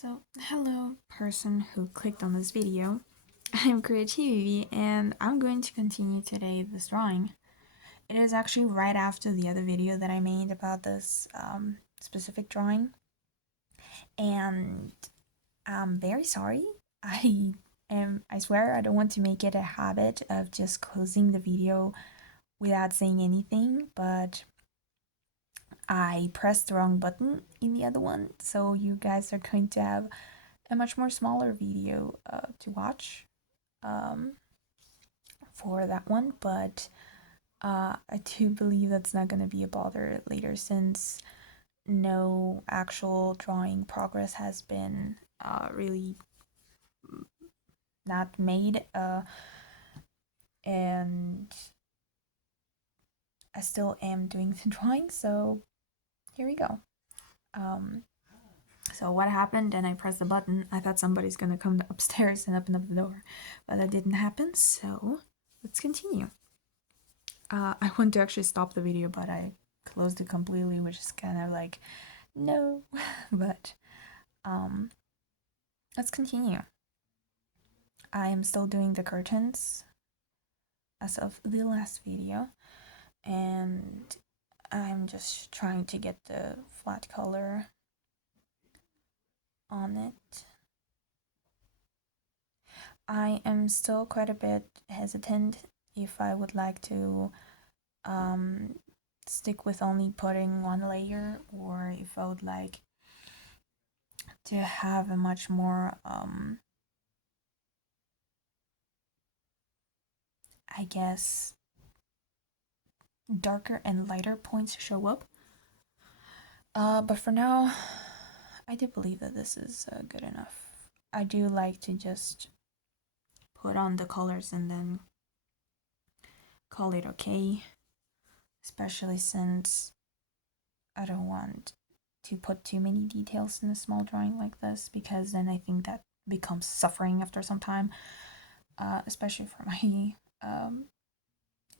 So, hello person who clicked on this video. I'm Creativity and I'm going to continue today this drawing. It is actually right after the other video that I made about this specific drawing. And I'm very sorry. I swear I don't want to make it a habit of just closing the video without saying anything, but I pressed the wrong button in the other one, so you guys are going to have a much more smaller video to watch um, for that one, but I do believe that's not going to be a bother later since no actual drawing progress has been really not made, and I still am doing the drawing, so here we go. So what happened, and I pressed the button, I thought somebody's gonna come upstairs and open up the door, but that didn't happen, so let's continue. I want to actually stop the video, but I closed it completely, which is kind of like, no, but let's continue. I am still doing the curtains as of the last video, and I'm just trying to get the flat color on it. I am still quite a bit hesitant if I would like to stick with only putting one layer, or if I would like to have a much more I guess darker and lighter points show up. But for now, I do believe that this is good enough. I do like to just put on the colors and then call it okay, especially since I don't want to put too many details in a small drawing like this, because then I think that becomes suffering after some time, especially for my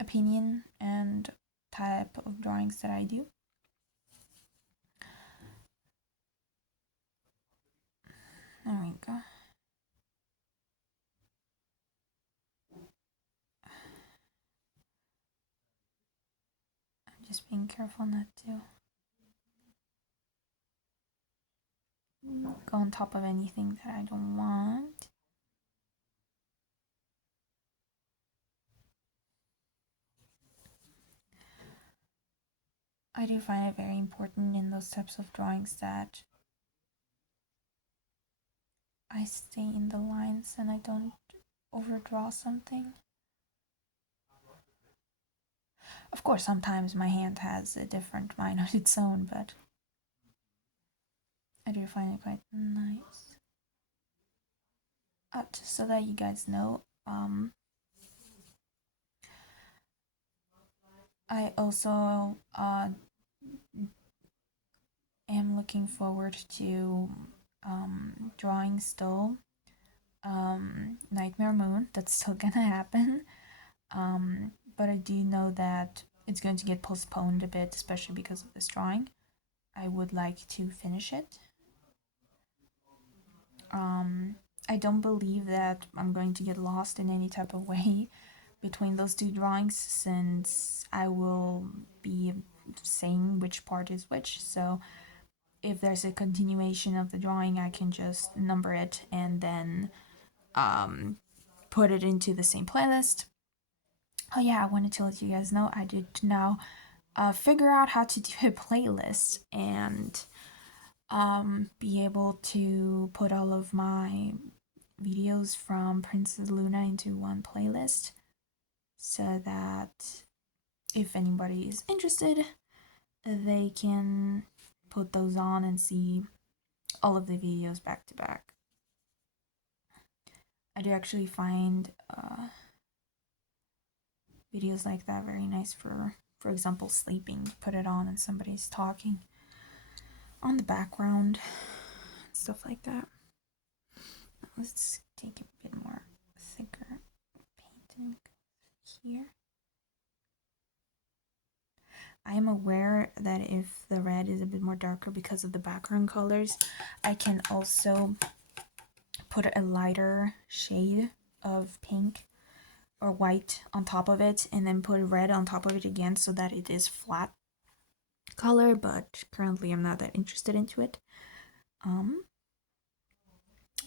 opinion and type of drawings that I do. There we go. I'm just being careful not to go on top of anything that I don't want. I do find it very important in those types of drawings that I stay in the lines and I don't overdraw something. Of course, sometimes my hand has a different mind of its own, but I do find it quite nice. Just so that you guys know, I also am looking forward to drawing still Nightmare Moon. That's still gonna happen. But I do know that it's going to get postponed a bit, especially because of this drawing. I would like to finish it. I don't believe that I'm going to get lost in any type of way between those two drawings, since I will be saying which part is which. So if there's a continuation of the drawing, I can just number it and then put it into the same playlist. Oh yeah, I wanted to let you guys know I did now figure out how to do a playlist and be able to put all of my videos from Princess Luna into one playlist, so that if anybody is interested, they can put those on and see all of the videos back to back. I do actually find videos like that very nice for example, sleeping. Put it on and somebody's talking on the background, stuff like that. Let's take a bit more thicker paint and go here. I'm aware that if the red is a bit more darker because of the background colors, I can also put a lighter shade of pink or white on top of it and then put red on top of it again so that it is flat color, but currently I'm not that interested into it.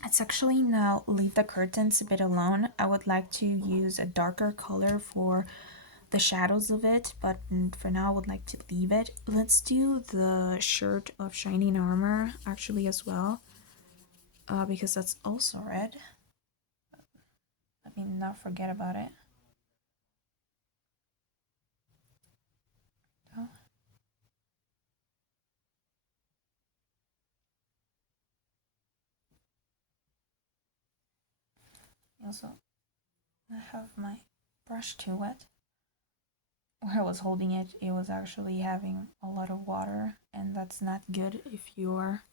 Let's actually now leave the curtains a bit alone. I would like to use a darker color for the shadows of it, but for now I would like to leave it. Let's do the shirt of Shining Armor actually as well, because that's also red. Let me not forget about it. Oh. Also, I have my brush too wet. Where I was holding it, it was actually having a lot of water, and that's not good if you're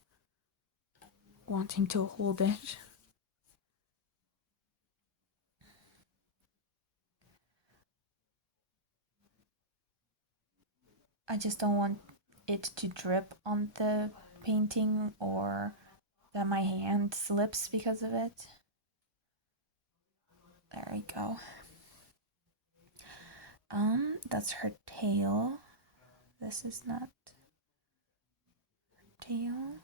wanting to hold it. I just don't want it to drip on the painting or that my hand slips because of it. There we go. That's her tail. This is not her tail.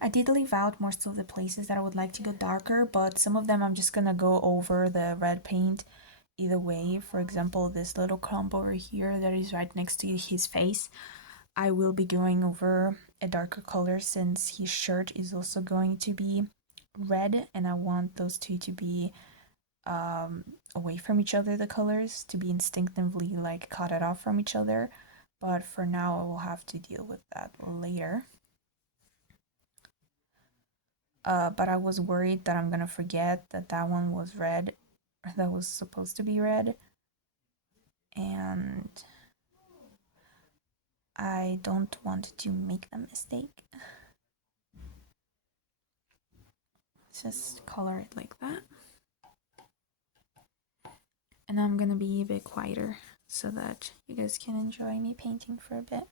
I did leave out most of the places that I would like to go darker, but some of them I'm just gonna go over the red paint either way. For example, this little clump over here that is right next to his face, I will be going over a darker color since his shirt is also going to be red, and I want those two to be away from each other, the colors, to be instinctively like cut it off from each other. But for now, I will have to deal with that later. But I was worried that I'm gonna forget that that one was red, or that was supposed to be red, and I don't want to make a mistake. Just color it like that. And I'm gonna be a bit quieter so that you guys can enjoy me painting for a bit.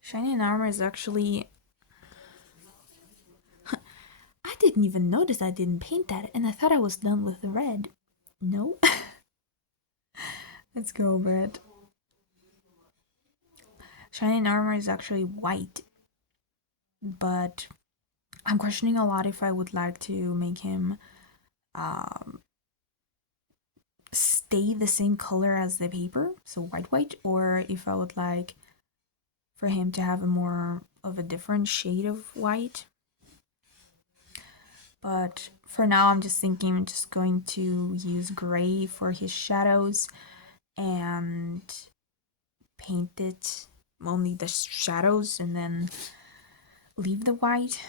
Shining Armor is actually... I didn't even notice I didn't paint that, and I thought I was done with the red. No. Let's go over it. Shining Armor is actually white, but I'm questioning a lot if I would like to make him stay the same color as the paper, so white, or if I would like for him to have a more of a different shade of white. But for now, I'm just thinking I'm just going to use gray for his shadows and paint it only the shadows and then leave the white.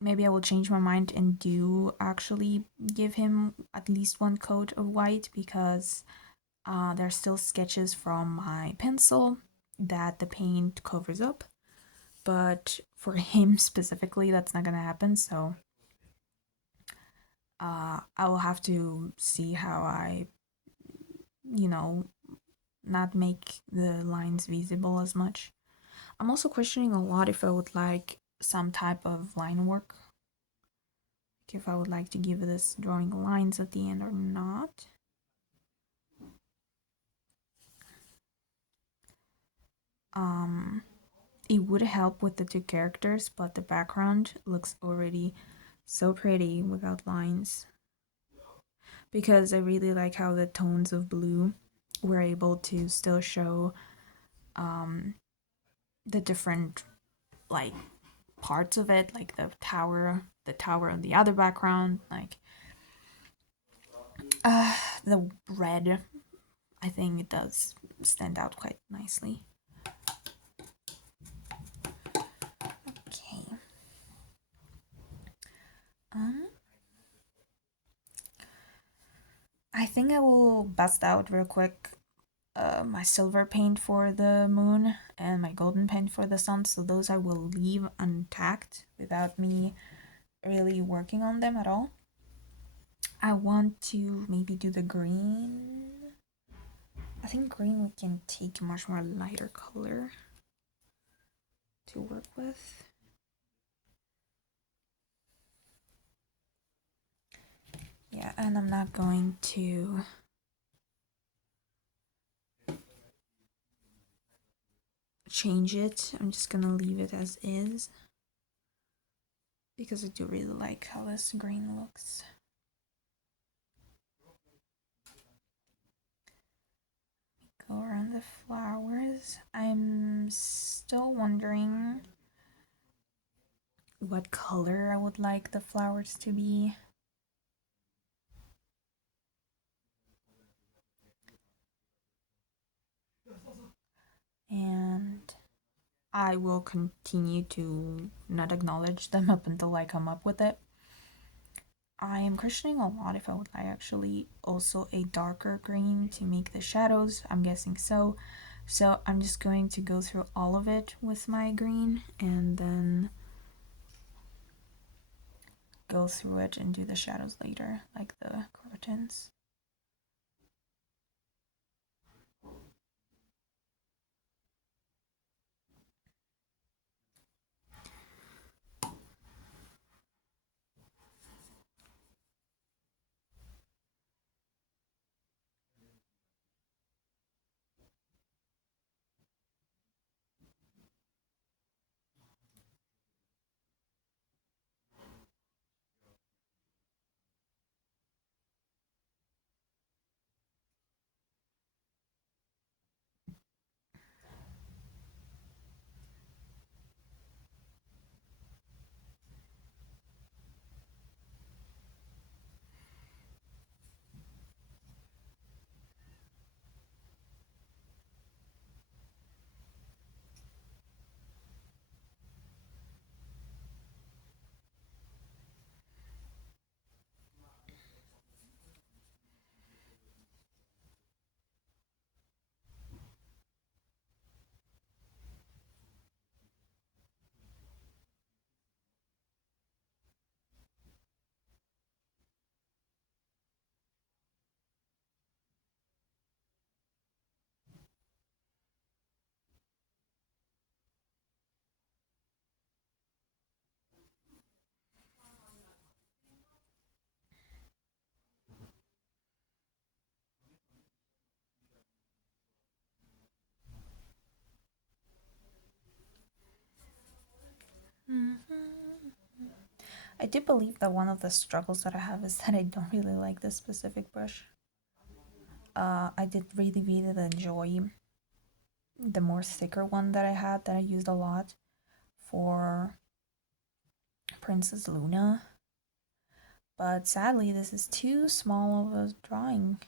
Maybe I will change my mind and do actually give him at least one coat of white, because there are still sketches from my pencil that the paint covers up. But for him specifically, that's not gonna happen, so I will have to see how I, not make the lines visible as much. I'm also questioning a lot if I would like some type of line work. Like if I would like to give this drawing lines at the end or not. It would help with the two characters, but the background looks already so pretty without lines. Because I really like how the tones of blue were able to still show the different like parts of it, like the tower on the other background, like the red. I think it does stand out quite nicely. Okay. I think I will bust out real quick my silver paint for the moon and my golden paint for the sun, so those I will leave untacked without me really working on them at all. I want to maybe do the green. I think green we can take a much more lighter color to work with. Yeah, and I'm not going to change it. I'm just gonna leave it as is because I do really like how this green looks. Go around the flowers. I'm still wondering what color I would like the flowers to be. And I will continue to not acknowledge them up until I come up with it. I am questioning a lot if I would like actually also a darker green to make the shadows. I'm guessing so. So I'm just going to go through all of it with my green and then go through it and do the shadows later, like the curtains. I do believe that one of the struggles that I have is that I don't really like this specific brush. I did really enjoy the more thicker one that I had that I used a lot for Princess Luna. But sadly, this is too small of a drawing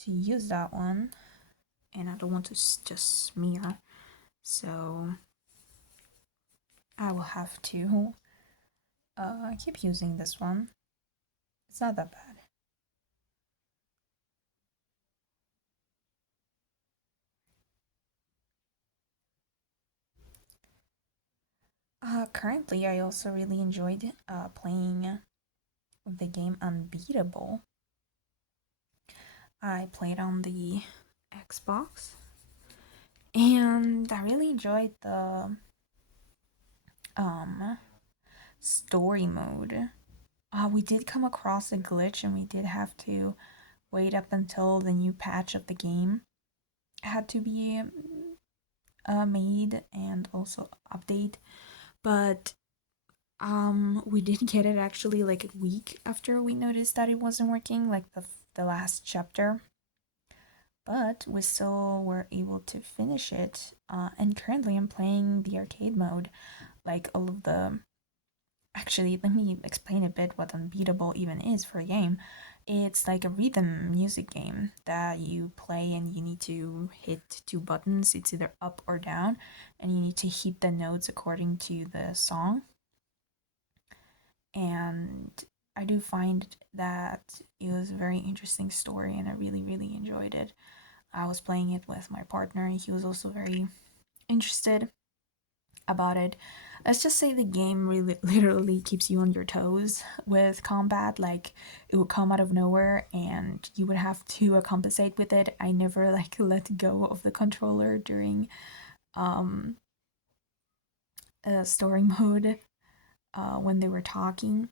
to use that one. And I don't want to just smear. So I will have to keep using this one. It's not that bad. Currently, I also really enjoyed playing the game Unbeatable. I played on the Xbox, and I really enjoyed the story mode. We did come across a glitch, and we did have to wait up until the new patch of the game had to be made and also update. But we did get it actually like a week after we noticed that it wasn't working, like the last chapter. But we still were able to finish it. And currently I'm playing the arcade mode, like all of the. Actually, let me explain a bit what Unbeatable even is for a game. It's like a rhythm music game that you play and you need to hit two buttons. It's either up or down, and you need to hit the notes according to the song. And I do find that it was a very interesting story, and I really, really enjoyed it. I was playing it with my partner, and he was also very interested about it. Let's just say the game really literally keeps you on your toes with combat. Like, it would come out of nowhere and you would have to compensate with it. I never like let go of the controller during um story mode when they were talking,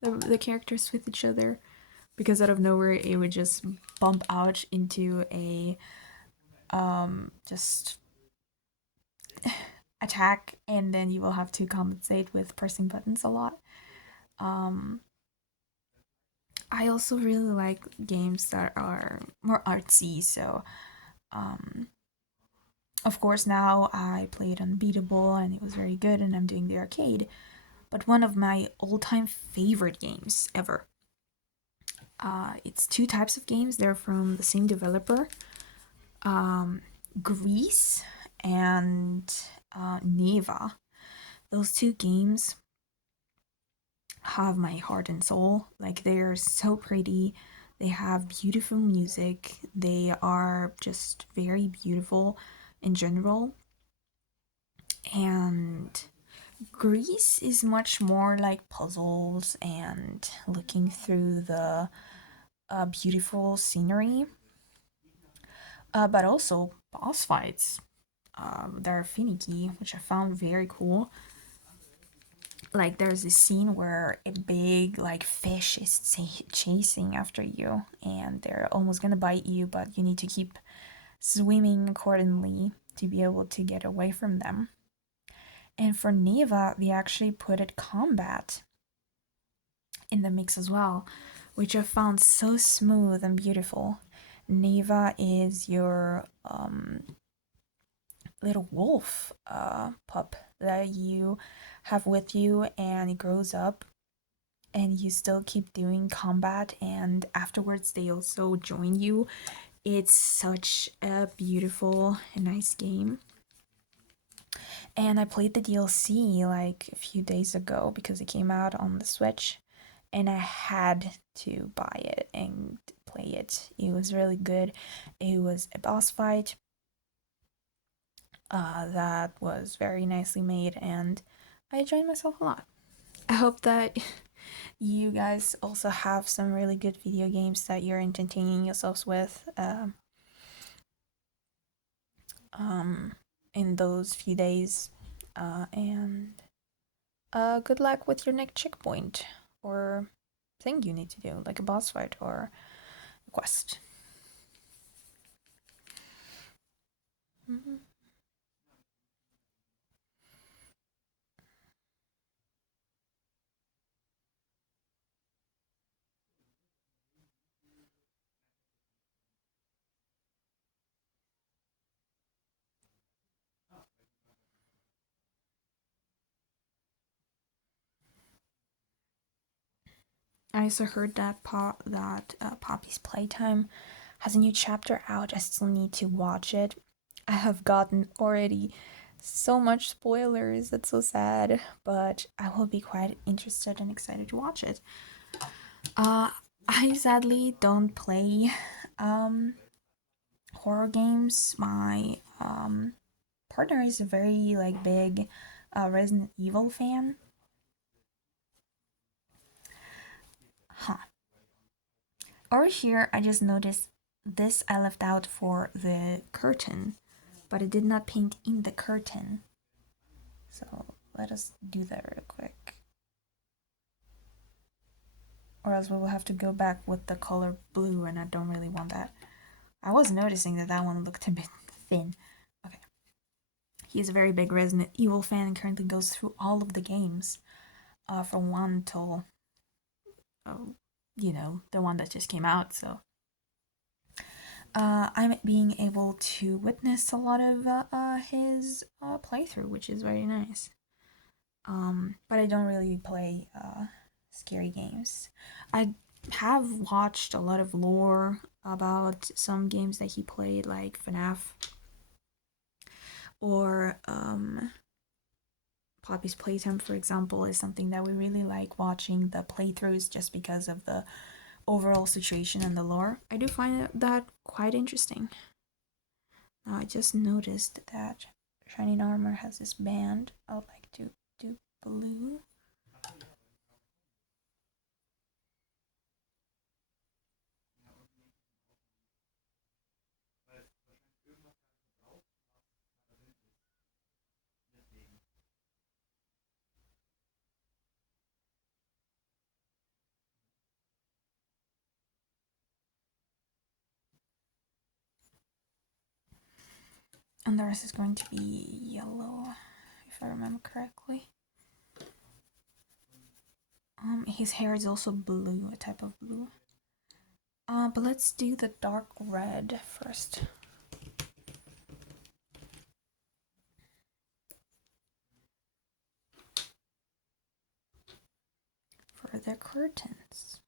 the characters with each other, because out of nowhere it would just bump out into a just attack, and then you will have to compensate with pressing buttons a lot. Um, I also really like games that are more artsy, so um, of course now I played Unbeatable and it was very good, and I'm doing the arcade. But one of my all-time favorite games ever. It's two types of games. They're from the same developer. Um, Grease and Neva. Those two games have my heart and soul. Like, they are so pretty. They have beautiful music. They are just very beautiful in general. And Greece is much more like puzzles and looking through the beautiful scenery, but also boss fights. They're finicky, which I found very cool. Like, there's this scene where a big like fish is chasing after you, and they're almost gonna bite you, but you need to keep swimming accordingly to be able to get away from them. And for Neva, they actually put it combat in the mix as well, which I found so smooth and beautiful. Neva is your little wolf pup that you have with you, and it grows up and you still keep doing combat, and afterwards they also join you. It's such a beautiful and nice game. And I played the DLC like a few days ago because it came out on the Switch, and I had to buy it and play it. It was really good. It was a boss fight that was very nicely made, and I enjoyed myself a lot. I hope that you guys also have some really good video games that you're entertaining yourselves with in those few days. And good luck with your next checkpoint or thing you need to do, like a boss fight or a quest. Mm-hmm. I also heard that Poppy's Playtime has a new chapter out. I still need to watch it. I have gotten already so much spoilers. That's so sad, but I will be quite interested and excited to watch it. I sadly don't play horror games. My partner is a very like big Resident Evil fan. Huh. Over here, I just noticed this I left out for the curtain, but I did not paint in the curtain. So let us do that real quick. Or else we will have to go back with the color blue, and I don't really want that. I was noticing that that one looked a bit thin. Okay. He is a very big Resident Evil fan and currently goes through all of the games from 1 till, the one that just came out, so I'm being able to witness a lot of his playthrough, which is very nice. But I don't really play scary games. I have watched a lot of lore about some games that he played, like FNAF or Poppy's Playtime, for example, is something that we really like watching the playthroughs just because of the overall situation and the lore. I do find that quite interesting. Now, I just noticed that Shining Armor has this band. I would like to do blue. And the rest is going to be yellow, if I remember correctly. His hair is also blue, a type of blue. But let's do the dark red first. For the curtains.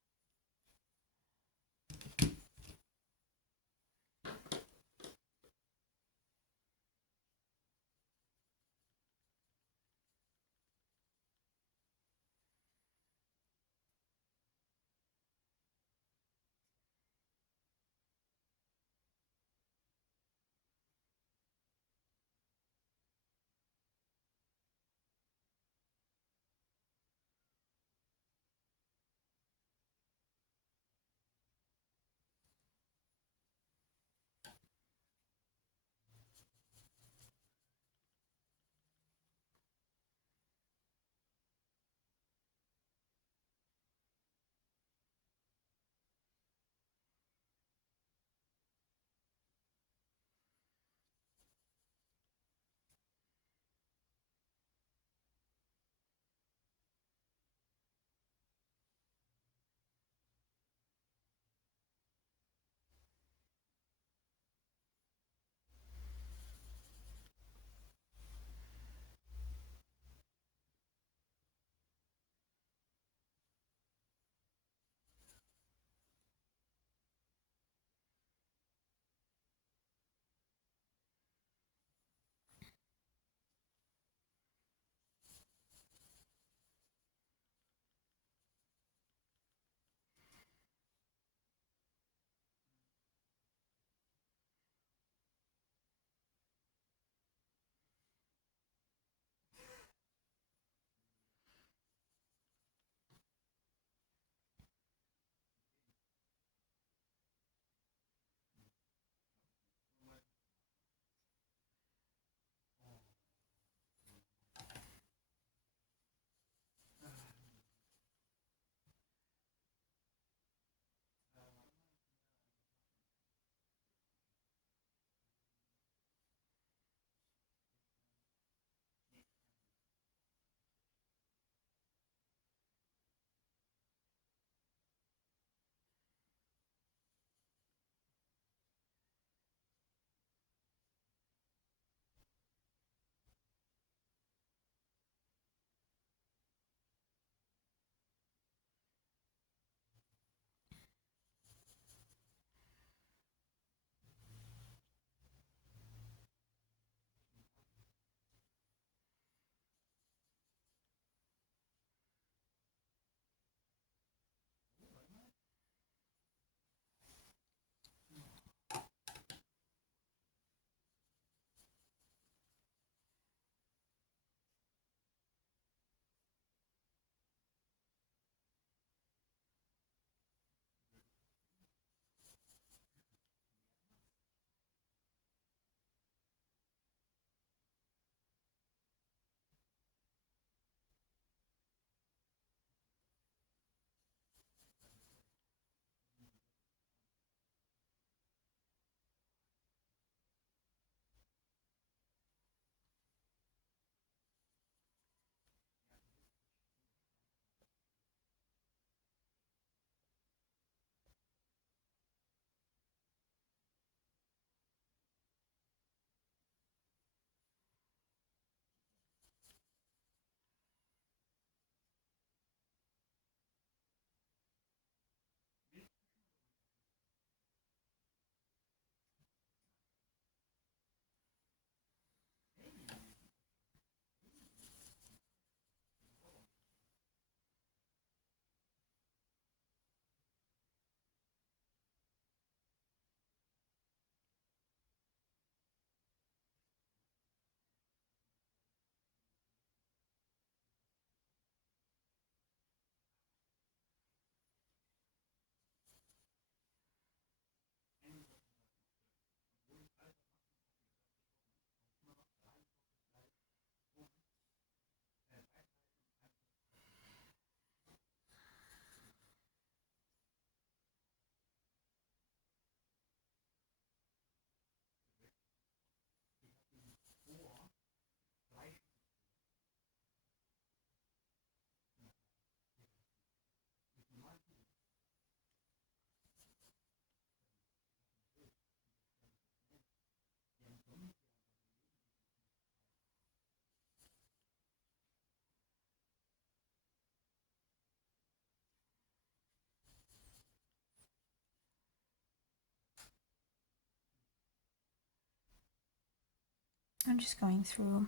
I'm just going through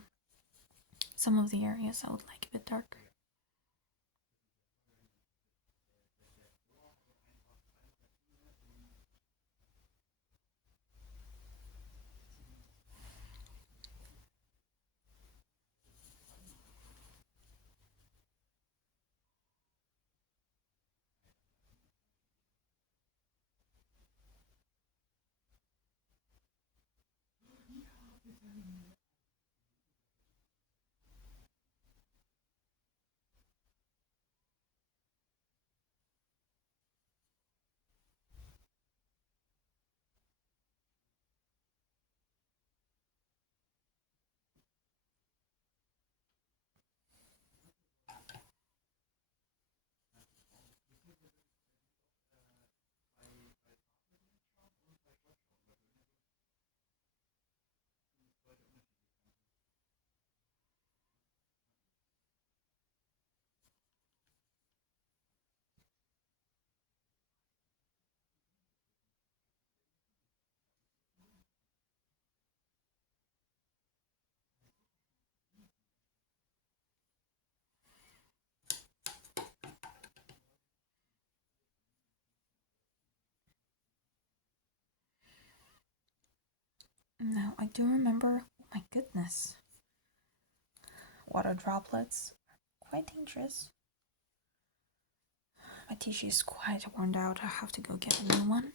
some of the areas I would like a bit darker. Now, I do remember, oh my goodness, water droplets are quite dangerous. My tissue is quite worn out, I have to go get a new one.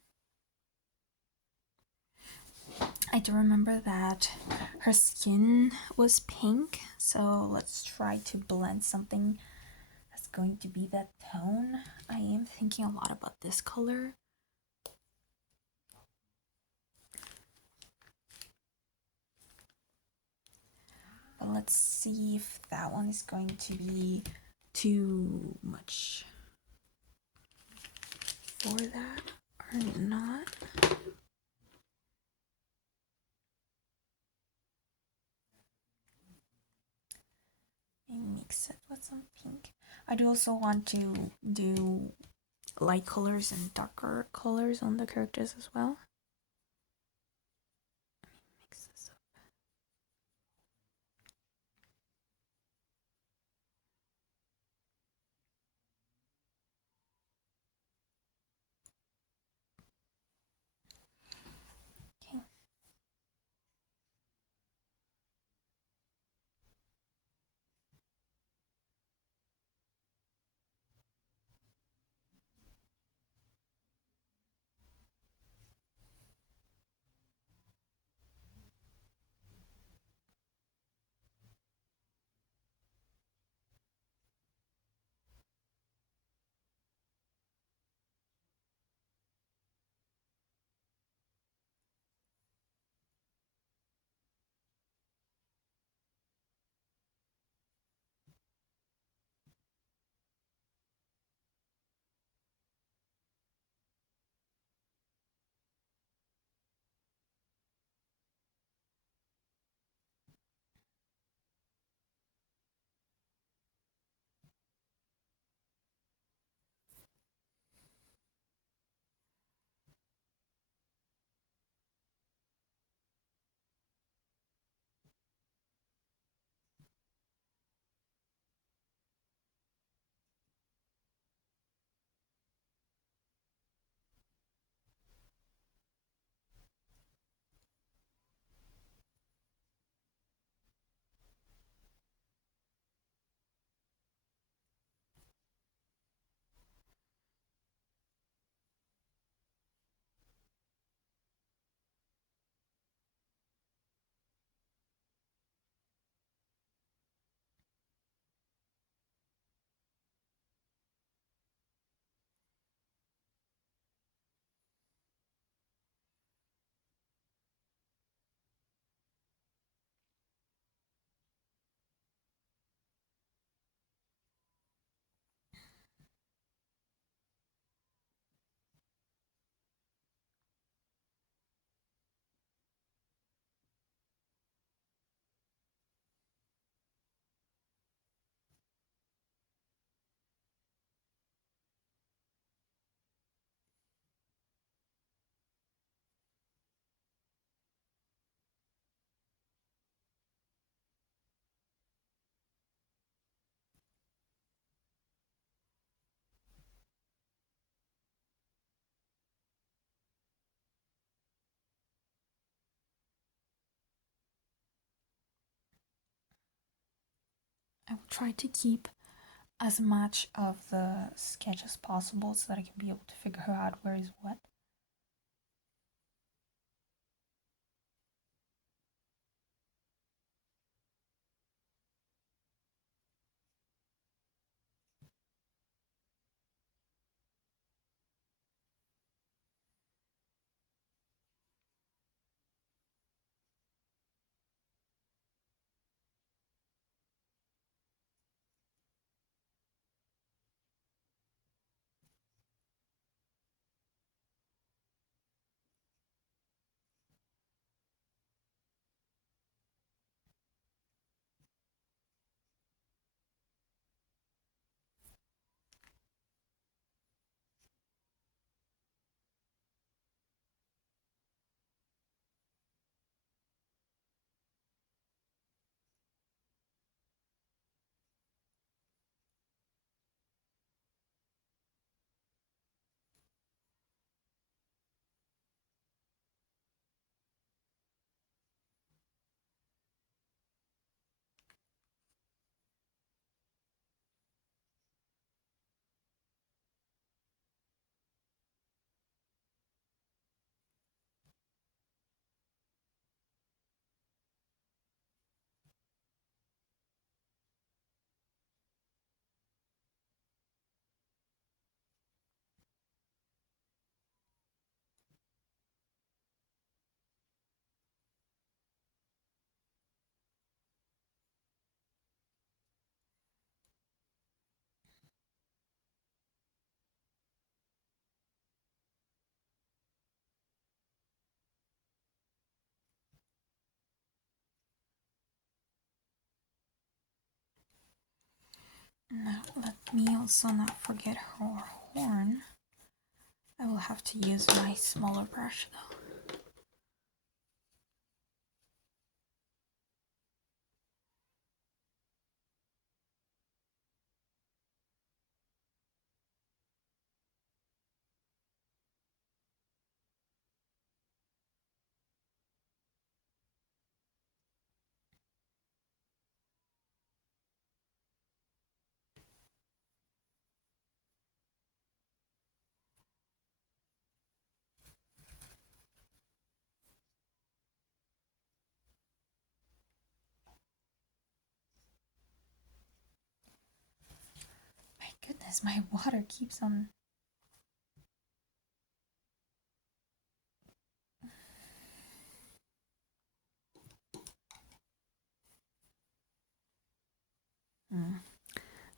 I do remember that her skin was pink, so let's try to blend something that's going to be that tone. I am thinking a lot about this color. But let's see if that one is going to be too much for that or not. Maybe mix it with some pink. I do also want to do light colors and darker colors on the characters as well. Mix this up. Okay. I will try to keep as much of the sketch as possible so that I can be able to figure out where is what. Now let me also not forget her horn. I will have to use my smaller brush though. My goodness, my water keeps on...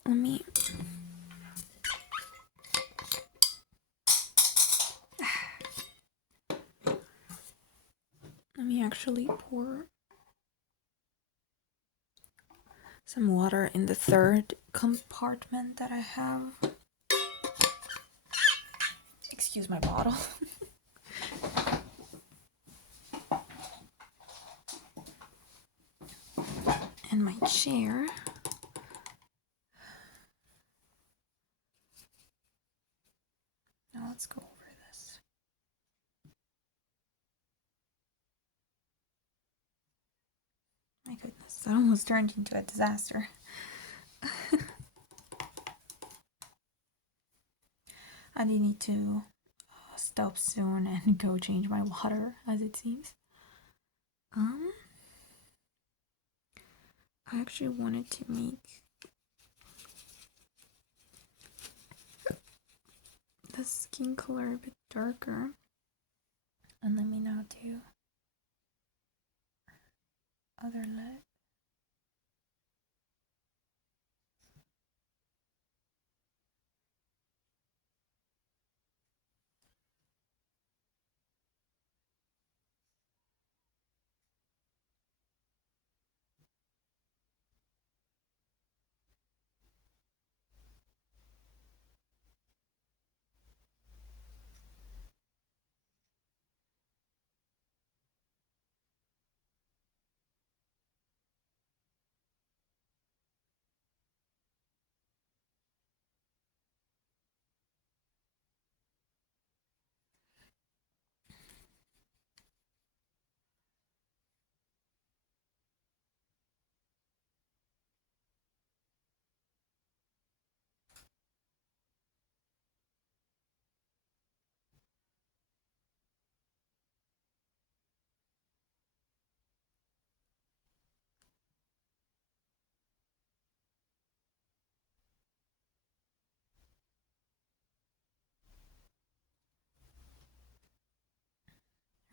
Let me... Let me actually pour some water in the third compartment that I have. Excuse my bottle. And my chair. Now let's go over this. My goodness, that almost turned into a disaster. I do need to stop soon and go change my water, as it seems. I actually wanted to make the skin color a bit darker. And let me now do other leg.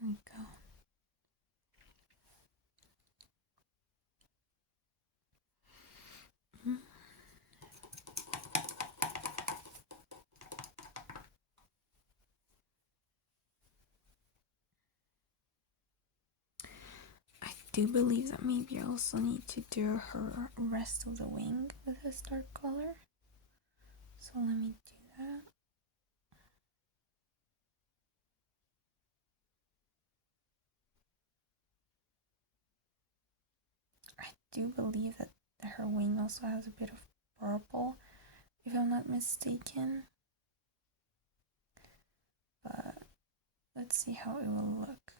we go. I do believe that maybe I also need to do her rest of the wing with this dark color. So let me do that. I do believe that her wing also has a bit of purple, if I'm not mistaken. But let's see how it will look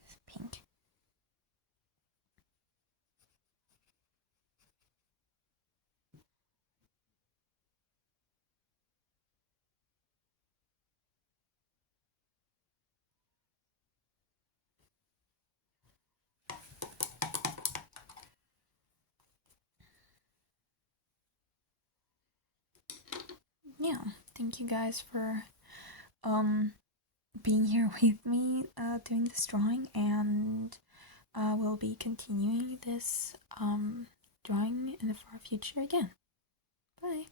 with pink. Yeah, thank you guys for being here with me doing this drawing, and we'll be continuing this drawing in the far future again. Bye.